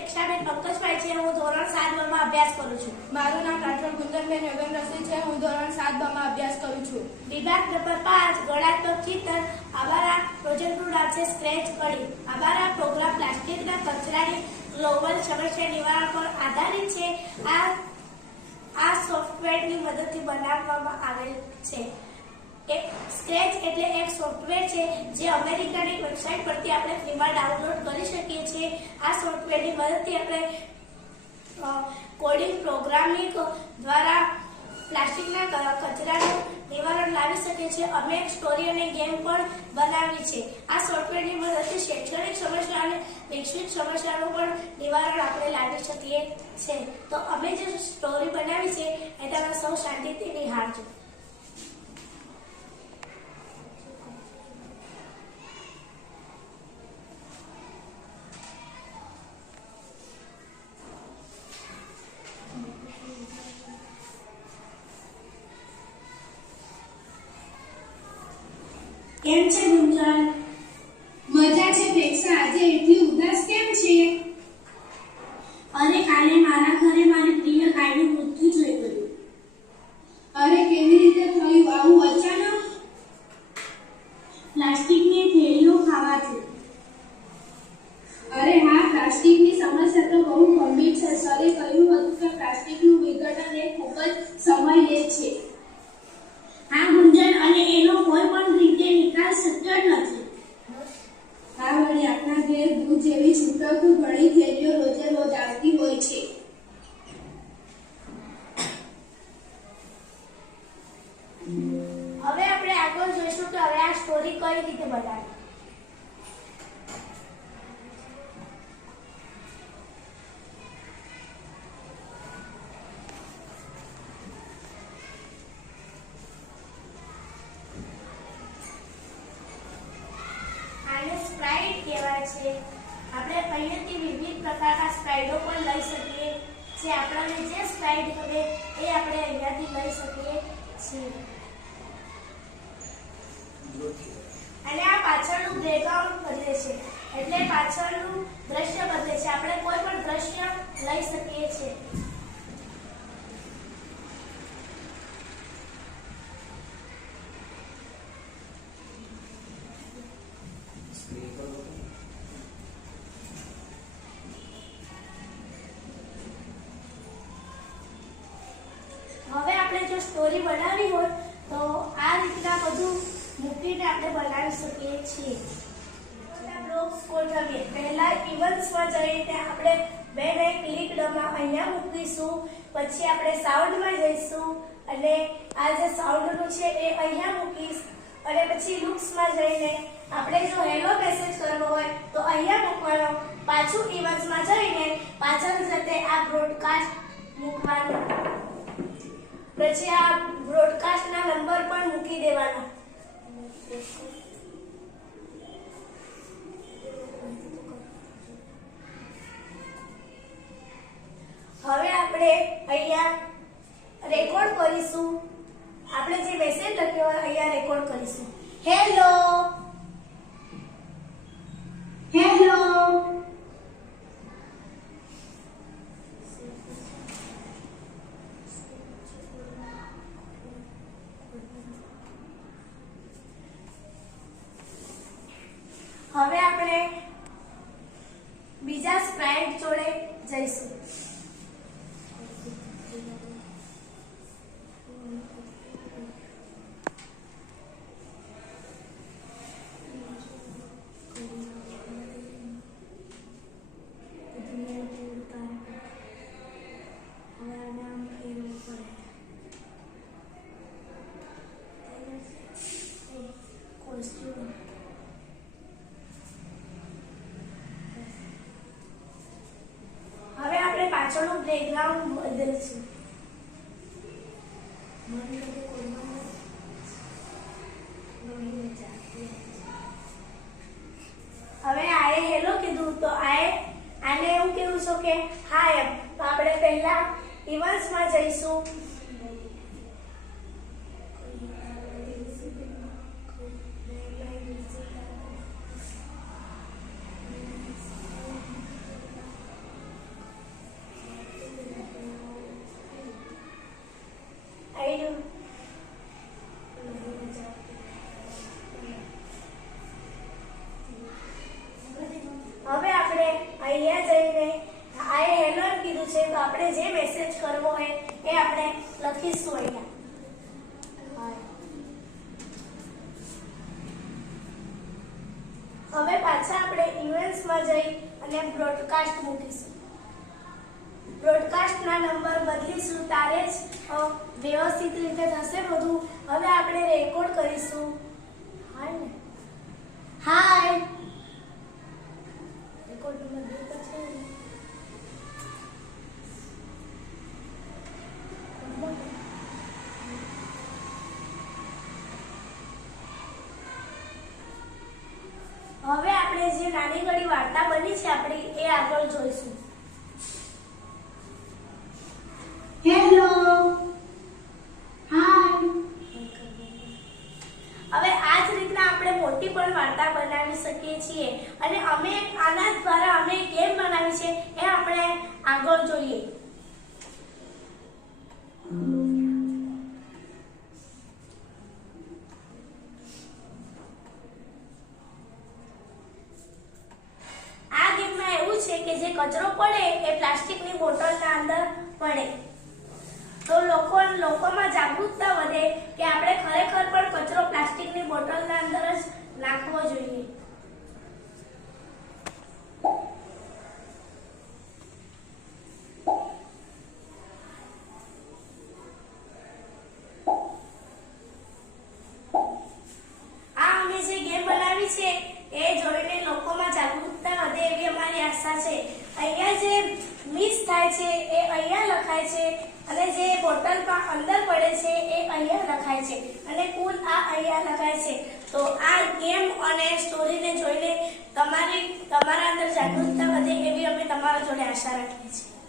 પ્રેક્ષાબેન પંકજભાઈ છે હું ધોરણ સાતમાં અભ્યાસ કરું છું. મારું નામ રાઠોડ ગુંજનબેન યોગેન્દ્રસિંહ છે હું ધોરણ સાતમાં અભ્યાસ કરું છું. વિભાગ નંબર પાંચ ગળાત્મક ચિત્ર અમારા પ્રોજેક્ટનું નામ છે સ્ક્રેચ કડી અમારા પ્રોગ્રામ પ્લાસ્ટિકના કચરાની ગ્લોબલ સમસ્યા નિવારણ પર આધારિત છે. આ આ સોફ્ટવેરની મદદથી બનાવવામાં આવેલ છે. એક સ્ક્રેચ એટલે એક સોફ્ટવેર છે જે અમેરિકાની વેબસાઇટ પરથી આપણે ફ્રીમાં ડાઉનલોડ કરી શકીએ છીએ. આ સોફ્ટવેરની મદદથી આપણે કોડિંગ પ્રોગ્રામિંગ દ્વારા પ્લાસ્ટિકના ક- કચરાનું નિવારણ લાવી શકીએ છીએ. અમે એક સ્ટોરી અને ગેમ પણ બનાવી છે. આ સોફ્ટવેરની મદદથી શૈક્ષણિક સમસ્યા અને વૈશ્વિક સમસ્યાનું પણ નિવારણ આપણે લાવી શકીએ છીએ તો અમે જે સ્ટોરી બનાવી છે એ તમે સૌ શાંતિથી નિહાળજો. કેમ છે ગુંજન? મજા છે પ્રેક્ષા આજે એટલી ઉદાસ કેમ છે? અરે કાલે મારા ઘરે મારી પ્રિય ગાયનું આપણે અહીંયાથી વિવિધ પ્રકારના સ્પ્રાઇડો પણ લઈ શકીએ. જે આપણને જે સ્પ્રાઇડ ગમે એ આપણે અહીંયાથી લઈ શકીએ છીએ. અને આ પાછળનું બેકગ્રાઉન્ડ બદલે છે. એટલે પાછળનું દ્રશ્ય બદલે છે. આપણે કોઈ પણ દ્રશ્ય લઈ શકીએ છીએ. શકીએ છીએ. પહેલા ઇવન્ટ્સમાં જઈને આપણે બે બે ક્લિકડમાં અહીંયા મૂકીશું. પછી આપણે સાઉન્ડમાં જઈશું. અને આ જે સાઉન્ડનું છે એ અહીંયા મૂકીશ. અને પછી લુક્સમાં જઈને આપણે જો હેલો મેસેજ કરવો હોય તો અહીંયા મૂકવાનો. પાછું ઇવન્ટ્સમાં જઈને પાછળ જતે આ બ્રોડકાસ્ટ મૂકવાનો. પછી આ બ્રોડકાસ્ટના નંબર પણ મૂકી દેવાના. કરીશું? આપણે જે મેસેજ લખ્યો હોય, અહીંયા રેકોર્ડ કરીશું. હેલો હેલો હવે આપણે બીજા સ્પ્રાઇટ જોડે જઈશું કોસ્ટ્યુમ હવે આપણે પાછળનું બેકગ્રાઉન્ડ બદલીશું હવે આએ હેલો કીધું તો આએ આને એવું કેવું છું કે હાય એમ તો આપણે પહેલા ઇવન્ટ્સમાં જઈશું ગયું હવે આપણે અહીંયા જઈને આ હેલો એમ કીધું છે તો આપણે જે મેસેજ કરવો હોય એ આપણે લખીશું અહીંયા હવે પાછા આપણે ઇવેન્ટ્સમાં જઈ અને બ્રોડકાસ્ટ મૂકીશું. બ્રોડકાસ્ટના નંબર બદલીશું, તારે જ વ્યવસ્થિત રીતે થશે બધું. હવે આપણે રેકોર્ડ કરીશું. હા ને હાય રેકોર્ડ નંબર બે તો છે ને. આપણે જે નાની ઘણી વાર્તા બની છે આપણી એ આગળ જોઈશું. હેલો હાય હવે આ જ રીતના આપણે મોટી પણ વાર્તા બનાવી શકીએ છીએ અને અમે આના દ્વારા અમે કેમ બનાવી છે એ આપણે આગળ જોઈએ. પડે એ પ્લાસ્ટિકની બોટલના અંદર પડે. તો લોકો લોકોમાં જાગૃતતા વધે કે આપણે ખરેખર પણ કચરો પ્લાસ્ટિકની બોટલના અંદર જ નાખવો જોઈએ આ અમે જે ગેમ બનાવી છે એ જોઈને લોકોમાં જાગૃતતા વધે એવી અમારી આશા છે અહીંયા જે મિસ થાય છે એ અહીંયા લખાય છે અને જે બોટલમાં અંદર પડે છે એ અહીંયા લખાય છે. અને કુલ આ અહીંયા લખાય છે. તો આ ગેમ અને સ્ટોરીને જોઈને તમારી, તમારા અંદર જાગૃતતા વધે એવી અમે તમારા જોડે આશા રાખીએ છીએ.